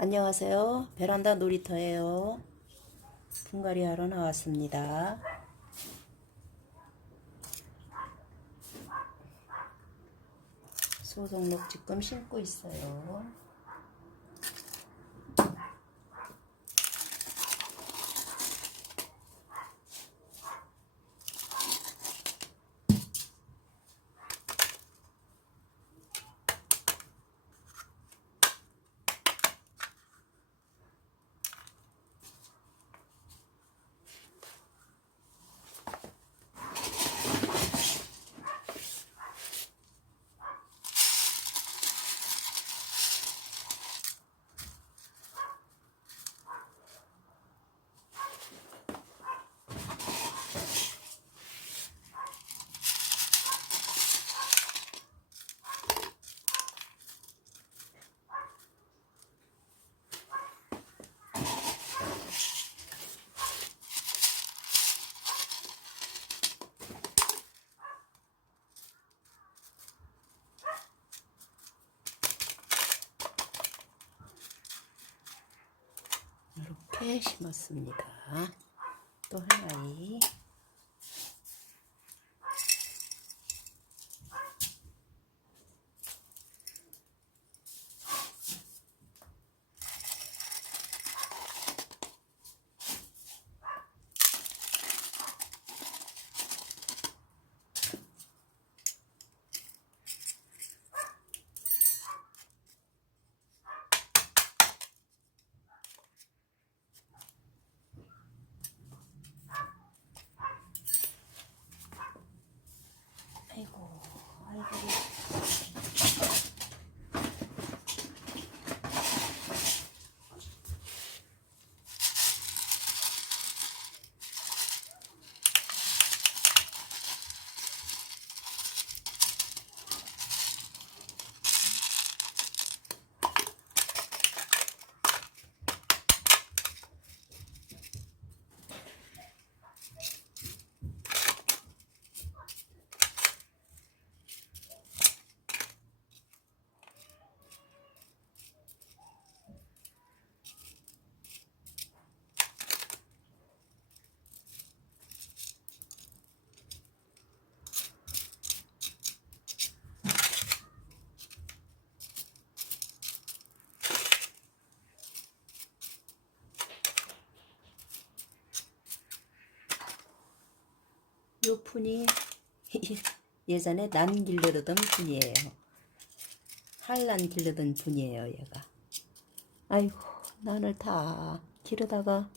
안녕하세요. 베란다 놀이터예요. 분갈이 하러 나왔습니다. 소송록 지금 심고 있어요. 이렇게 심었습니다. 또 하나이. 아이고, 아이고. 요 푼이 예전에 난 길르던 분이에요. 한란 길르던 분이에요, 얘가. 아이고, 난을 다 기르다가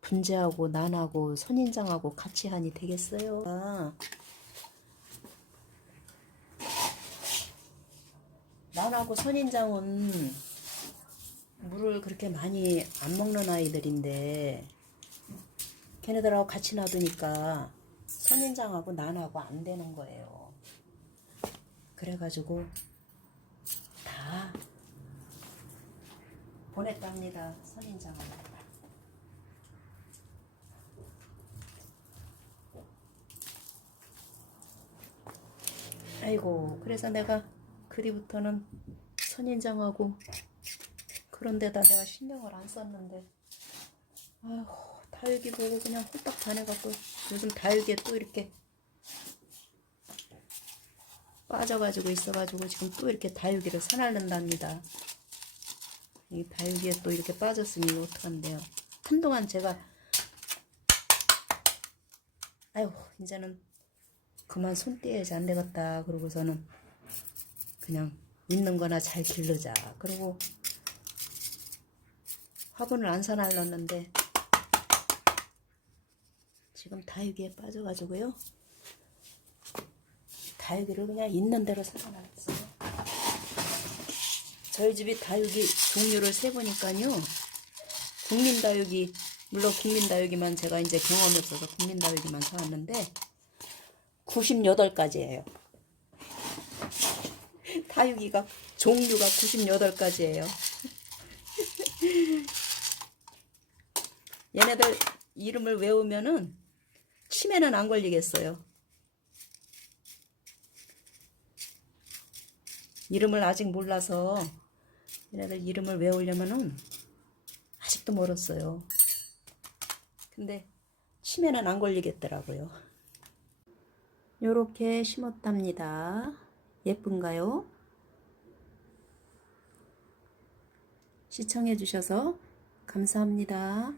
분재하고 난하고 선인장하고 같이 하니 되겠어요. 아, 난하고 선인장은 물을 그렇게 많이 안 먹는 아이들인데 걔네들하고 같이 놔두니까 선인장하고 난하고 안 되는 거예요. 그래가지고 다 보냈답니다. 선인장하고. 아이고 그래서 내가 그리부터는 선인장하고 그런 데다 내가 신경을 안 썼는데 아휴 다육이 보고 그냥 홀딱 반해갖고 요즘 다육이에 또 이렇게 빠져가지고 있어가지고 지금 또 이렇게 다육이를 사날른답니다. 이 다육이에 또 이렇게 빠졌으니 어떡한데요. 한동안 제가 아이고 이제는 그만 손 떼야지 안 되겠다 그러고서는 그냥 있는 거나 잘 기르자 그리고 화분을 안 사날랐는데 지금 다육이에 빠져가지고요. 다육이를 그냥 있는 대로 사놔놨어요. 저희 집이 다육이 종류를 세보니까요. 국민 다육이, 물론 국민 다육이만 제가 이제 경험이 없어서 국민 다육이만 사왔는데, 98가지예요. 다육이가, 종류가 98가지예요. 얘네들 이름을 외우면은 치매는 안 걸리겠어요. 이름을 아직 몰라서 얘네들 이름을 외우려면은 아직도 멀었어요. 근데 치매는 안 걸리겠더라고요. 요렇게 심었답니다. 예쁜가요? 시청해 주셔서 감사합니다.